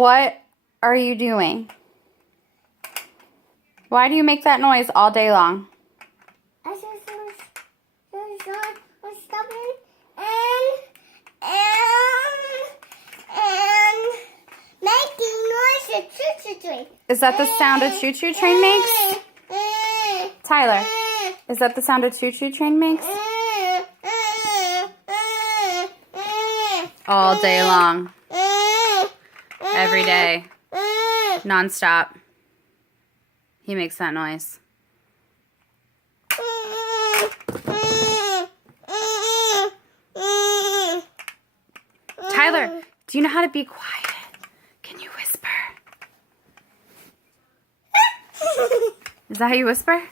What are you doing? Why do you make that noise all day long? I said stubborn and making noise a choo-choo train. Is that the sound a choo-choo train makes? Tyler, is that the sound a choo-choo train makes? All day long. Every day. Non-stop. He makes that noise. Tyler, do you know how to be quiet? Can you whisper? Is that how you whisper?